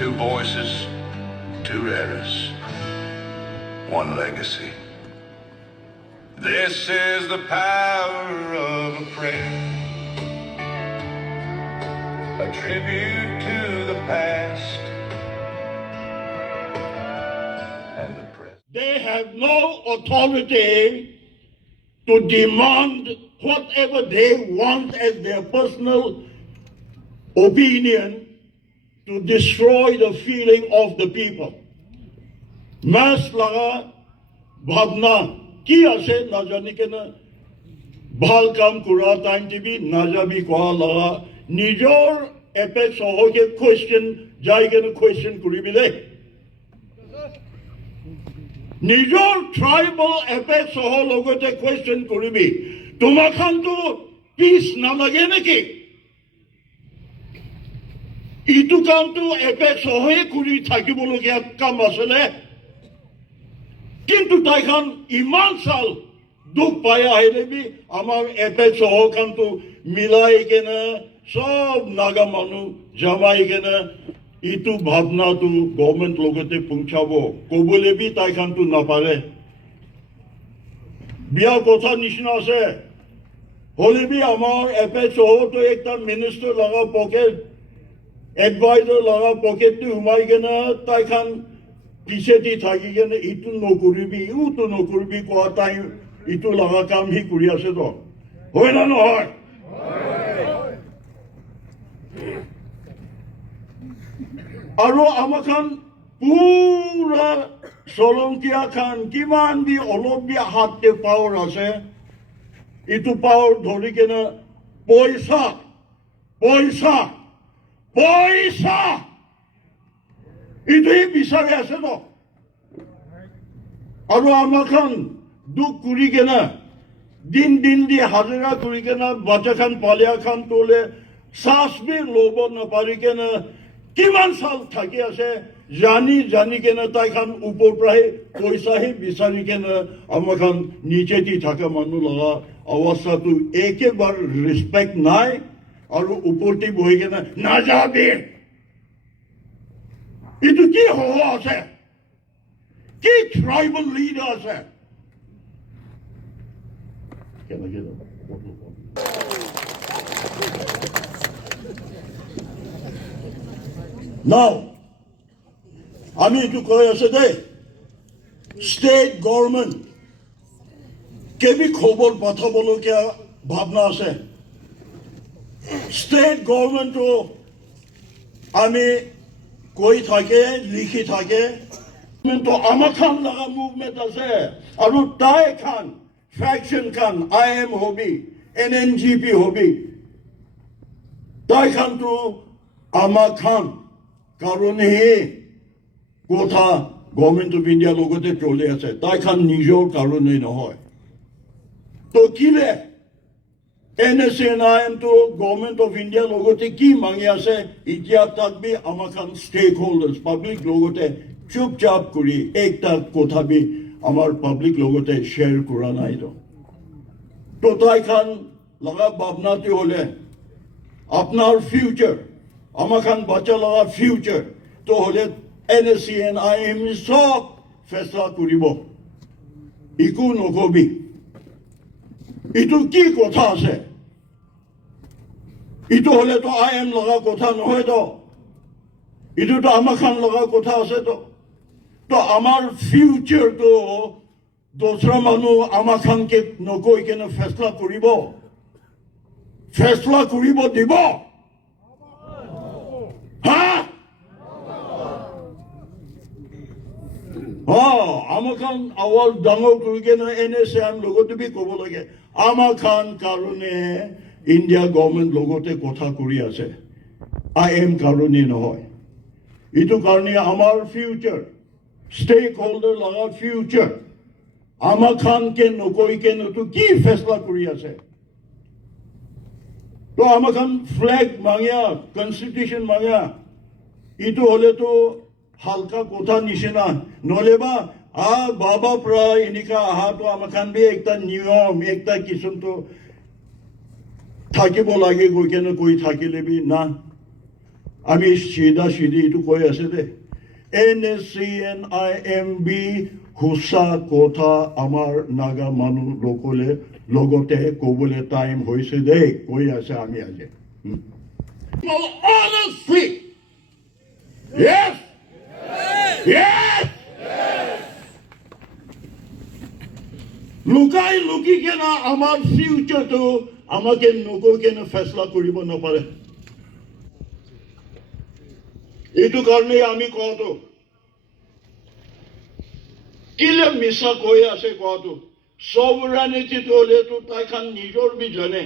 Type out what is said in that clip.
Two voices, two eras, one legacy. This is the power of a prayer, a tribute to the past and the present. They have no authority to demand whatever they want as their personal opinion to destroy the feeling of the people. Mas laga bhavna ki ase na jani ke na bhal kam kura time tv na jabi koha laga nijor apex hoke question jai ke na question kuribile nijor tribal apex ho logote question kuribi tumakhan to peace na lage neki ইটো কামটো apex হৈ কৰি থাকিবলগীয়া কাম আছিলে কিন্তু তাইখন ইমান চাল দুখ পাই আহিলেবি আমাৰ এপেক্স হৈ কামটো মিলাই কেনে সব নাগা মানুহ জমাই কেনে ইটো ভাৱনাটো গভৰ্ণমেণ্ট লগতে পਹੁঁচাব ক'বলেবি তাইখনটো নাপাৰে বিয়া কথা নিচিনা আছে হ'লেবি আমাৰ এপেক্স হয়তো একটা মিনিষ্টাৰ লগা pocket advisor laga pocket to humai gena taikhan piche di thaki gena itu nokuribi utu nokuribi ko tai itu laga kam hi kuri ase to hoy na no hoy aro amakhan pura solonkia khan kiman bi olobbi hatte power ase itu power dhori gena poisa পয়সা ইটোই বিচাৰি আছে তো আৰু আমাখন দুখ কৰি কেনে দিন দি হাজিৰা কৰি কেনে বাচ্চাখান পালিয়াখান তোলে চাচবি ল'ব নাপাৰি কেনে কিমান চাল থাকি আছে জানি কেনে তাইখান ওপৰ পৰাই পইচাহে বিচাৰি কেনে আমাখন নিচেদি থকা মানুহ লগা অৱস্থাটো একেবাৰে ৰেচপেক্ট নাই আৰু ওপৰতে বহি কেনে নাযাবি এইটো কি হ'ব আছে কি ট্ৰাইবেল লিডাৰ আছে নাও আমি এইটো কৈ আছে দেই ষ্টেট গভৰ্ণমেণ্ট কেবি খবৰ পঠাবলগীয়া ভাৱনা আছে স্টেট গভৰ্ণমেণ্টটো আমি কৈ থাকে লিখি থাকে কিন্তু আমাখান লগা মুভমেণ্ট আছে আৰু তাই খান ফ্ৰেকশ্যন খান IM হবি NNGP হবি তাই খানটো আমাখান কাৰণেহে কথা গভৰ্ণমেণ্ট অফ ইণ্ডিয়াৰ লগতে চলি আছে তাই খান নিজৰ কাৰণে নহয় তো কিলে NSNIM to Government of India logote ki mangi ase itia takbi amakan stakeholders public logote chupchap kuri ekta kotha bi amar public logote share kura nai to tai khan laga babnati hole apnar future amakan bacha laga future to hole NSNIM sob faisla kuribo iku nokobi itu ki kotha ase ইটো হলে তো IM লগা কথা নহয় তো ইটো তো আমাখান লগা কথা আছে তো আমার ফিউচার তো দোসরা মানুহ আমাখানকে নকৈ কেনে ফেসলা কৰিব দিব হা আমাখান আৱাজ ডাঙৰ কৰি কেনে NSM লগতে বি ক'ব লাগে আমাখান কাৰণে ইণ্ডিয়া গভৰ্ণমেণ্ট লগতে কথা কৰি আছে IM কাৰণে নহয় এইটো কাৰণে আমাৰ ফিউচাৰ ষ্টেক হোল্ডাৰ লগা ফিউচাৰ আমাখানকে নকৈ কেনে তো কি ফেসলা কৰি আছে তো আমাখান ফ্লেগ মাঙিয়া কনষ্টিটিউশ্যন মাঙিয়া এইটো হলে তো হালকা কথা নিচিনা নহলেবা বাবা পৰা এনেকা আহাটো আমাখান বি একটা নিয়ম একটা কিছুটো থাকিব লাগে গৈ কেনে কৈ থাকিলেবি না আমি চিধা চিধি এইটো কৈ আছে দে NSCNIMB সঁচা কথা আমাৰ নাগা মানুহ লোকলে লগতে ক'বলৈ টাইম হৈছে দেই কৈ আছে আমি আজি honestly yes yes লুকাই লুকি কেনে আমাৰ ফিউচাৰটো আমাকে নকৈ কেনে ফেচলা কৰিব নাপাৰে এইটো কাৰণে আমি কওঁতো কিলে মিছা কৈ আছে কোৱাটো sovereignty হ'লেতো তাইখান নিজৰ বি জানে